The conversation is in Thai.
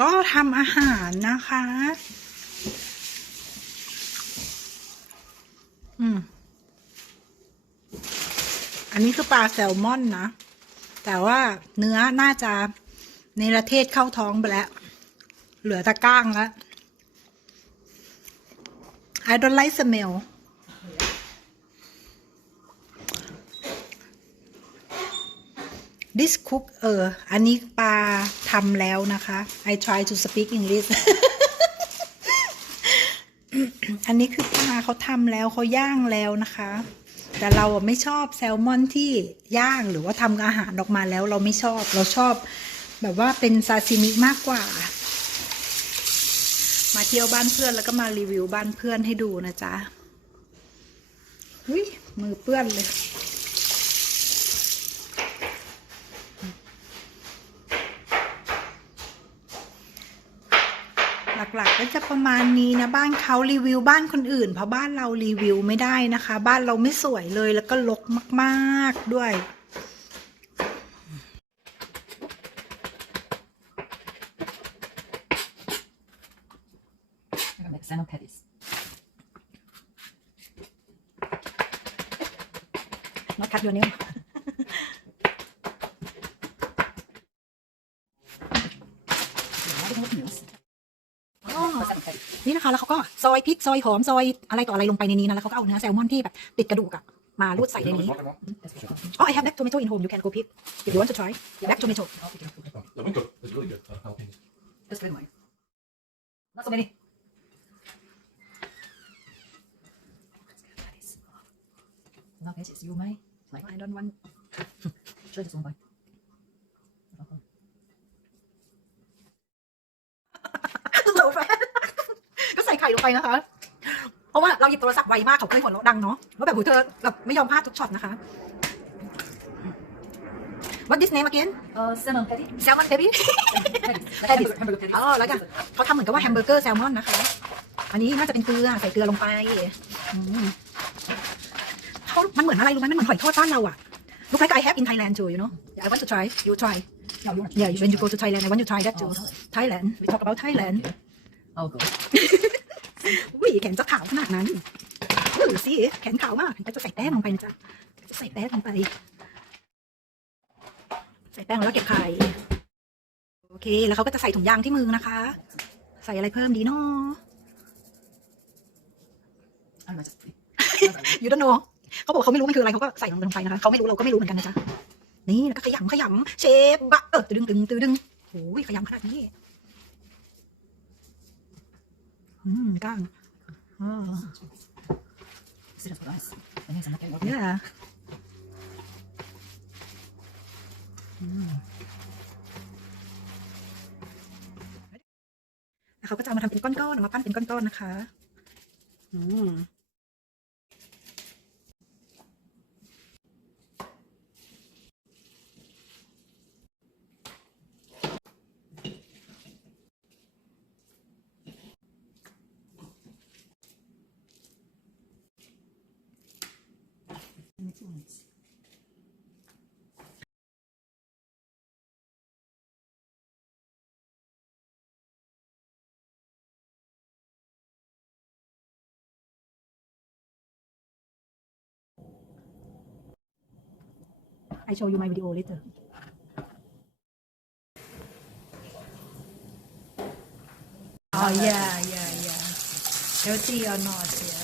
ก็ทำอาหารนะคะ อืม อันนี้คือปลาแซลมอนนะ แต่ว่าเนื้อน่าจะในประเทศเข้าท้องไปแล้ว เหลือต่ก้างแล้ว I don't like smell this cook เออ อันนี้ปลาทำแล้วนะคะ I try to speak English อันนี้คือปลาเขาทำแล้วเขาย่างแล้วนะคะ แต่เราไม่ชอบแซลมอนที่ย่างหรือว่าทำอาหารออกมาแล้วเราไม่ชอบ เราชอบแบบว่าเป็นซาซิมิมากกว่า มาเที่ยวบ้านเพื่อนแล้วก็มารีวิวบ้านเพื่อนให้ดูนะจ๊ะหุ้ยมือเปื้อนเลย หลักๆ ก็จะประมาณนี้นะบ้านเขารีวิวบ้านคนอื่น เพราะบ้านเรารีวิวไม่ได้นะคะ บ้านเราไม่สวยเลยแล้วก็รกมากๆด้วย I'm gonna make salmon patties. not cut your nail นี่นะคะ แล้วเขาก็ซอยพริกซอยหอมซอยอะไรต่ออะไรลงไปในนี้นะ แล้วเขาก็เอาเนื้อแซลมอนที่แบบติดกระดูกอะมารูดใส่ในนี้ That's for sure. อ๋อ I have black tomato in home you can go pick if you want to try black tomato Oh, okay, okay. The winter is really good. Uh, jalapenos. Just red wine. Not so many. Patties. Love veggies. You may like. I don't want Try just one bite. Okay. โหลแฟนก็ใส่ ไข่ลงไปนะคะ เพราะว่าเราหยิบโทรศัพท์ไวมากเขาเคยหัวเราะดังเนาะว่าแบบหูเธอแบบไม่ยอมพลาดทุกช็อตนะคะ What this name again Uh, salmon patty. Salmon baby Patties. Like hamburger, hamburger patties. อ๋อแล้วกันเขาทำเหมือนกับว่าแฮมเบอร์เกอร์แซลมอนนะคะ อันนี้น่าจะเป็นเกลือใส่เกลือลงไปอืมเขามันเหมือนอะไรรู้ไหมมันเหมือนหอยทอดบ้านเราอะ Look like I have in Thailand too you know I want to try you try No, you want to yeah when you go to Thailand I want to try that too Oh, really? Thailand we talk about Thailand Oh, good. อุ้ยแขนจะขาวขนาดนั้นดูสิแขนขาวมากเราจะใส่แป้งลงไปนะจ๊ะจะใส่แป้งลงไป ใส่แป้งแล้วเก็บไข่โอเค แล้วเขาก็จะใส่ถุงยางที่มือนะคะ ใส่อะไรเพิ่มดีเนาะ I'm not just free. ยูดโนเขาบอกเขาไม่รู้มันคืออะไรเขาก็ใส่ลงไปนะคะเขาไม่รู้เราก็ไม่รู้เหมือนกันนะจ๊ะนี่แล้วก็ขยำขยำเชฟบะเออตึงตึงตึงตึงโอ้ยขยำขนาดนี้ อืมก้างอ๋อ Sit down for us. That means I'm not getting เนี่ยแล้วเขาก็จะเอามาทำเป็นก้อนๆเอามาปั้นเป็นก้อนๆนะคะ อืม influence. I show you my video later. Oh yeah yeah yeah. Healthy or not yeah